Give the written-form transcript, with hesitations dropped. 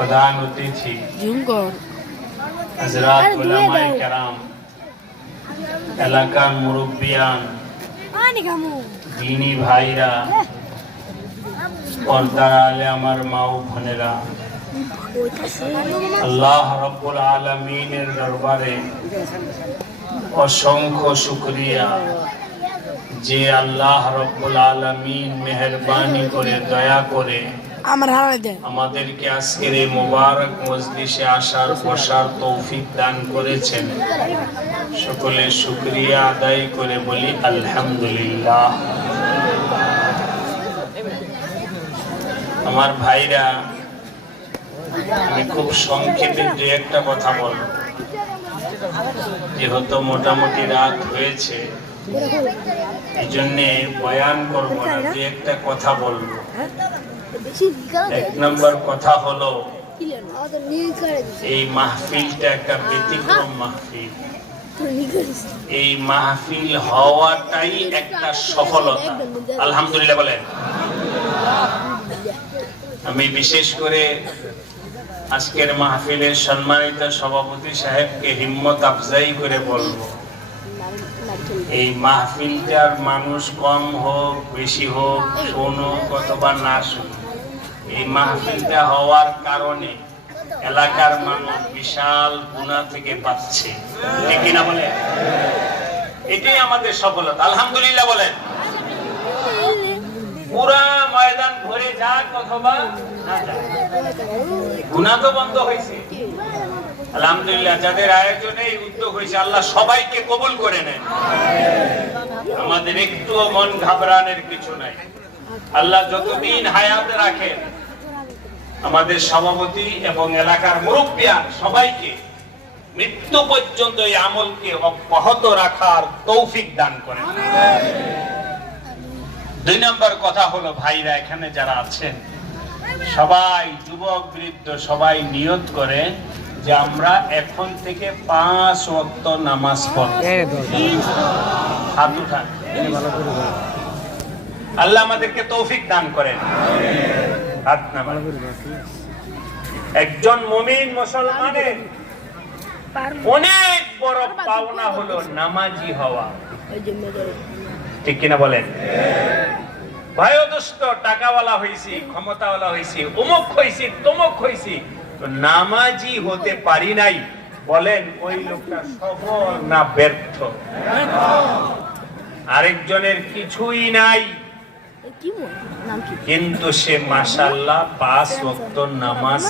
প্রধান অতিথি হযরত উলামায়ে কেরাম, এলাকার মুরব্বিয়ান, দিনী ভাইরা, পর্দার আলে আমার মা ও বোনেরা, আল্লাহ রাব্বুল আলামিনের দরবারে অসংখ্য শুকরিয়া যে আল্লাহ রাব্বুল আলামিন মেহেরবানি করে দয়া করে আমাদেরকে আজকের এই মোবারক মজলিসে আসার বসার তৌফিক দান করেছেন। সকলে শুকরিয়া আদায় করে বলি আলহামদুলিল্লাহ। আমার ভাইরা, আমি খুব সংক্ষেপে দু একটা কথা বলবো, যেহেতু মোটামুটি রাত হয়েছে, এই জন্যে বয়ান করবো না, দু একটা কথা বলবো। এক নম্বর কথা হলো, এই মাহফিলটা একটা ব্যতিক্রম মাহফিল। এই মাহফিল হওয়াটাই একটা সফলতা। আলহামদুলিল্লাহ বলেন। আমি বিশেষ করে আজকের মাহফিলের সম্মানিত সভাপতি সাহেবকে হিম্মত আফজাই করে বলবো, এই মাহফিলটার মানুষ কম হোক বেশি হোক, শুনুক অথবা না শুনুক, এই মাহফিলটা হওয়ার কারণে এলাকার মানুষ বিশাল গুনাহ থেকে বাঁচছে। ঠিক কিনা বলে? এটাই আমাদের সফলতা। আলহামদুলিল্লাহ বলেন। পুরা ময়দান ভরে যাক অথবা না যাক, গুনাহ তো বন্ধ হয়েছে। আলহামদুলিল্লাহ, যাদের আয়োজনে এই উদ্যোগ হয়েছে, আল্লাহ সবাইকে কবুল করে নেন। আমাদের একটুও মন ঘাবড়ানোর কিছু নাই। আল্লাহ যতদিন হায়াত রাখেন, আমাদের সভাপতি এবং এলাকার মুরব্বিয়ান সবাইকে মৃত্যু পর্যন্ত এই আমলকে অব্যাহত রাখার তৌফিক দান করেন। দুই নম্বর কথা হলো, ভাইরা এখানে যারা আছেন সবাই, যুবক বৃদ্ধ সবাই নিয়ত করে যে আমরা এখন থেকে 5 ওয়াক্ত নামাজ পড়ব। হাত উঠান। আল্লাহ আমাদেরকে তৌফিক দান করেন। হাত নামান। একজন মুমিন মুসলমানের অনেক বড় পাওনা হলো নামাজি হওয়া। ঠিক কিনা বলেন? ভাই দোস্ত, টাকাওয়ালা হইছি, ক্ষমতাওয়ালা হইছি, অমুক হইছি, তমুক হইছি, নামাজি হতে পারি নাই, বলেন ওই লোকটা সফল না ব্যর্থ? আরেকজনের কিছুই নাই, কিন্তু সে মাশাআল্লাহ 5 ওয়াক্ত নামাজ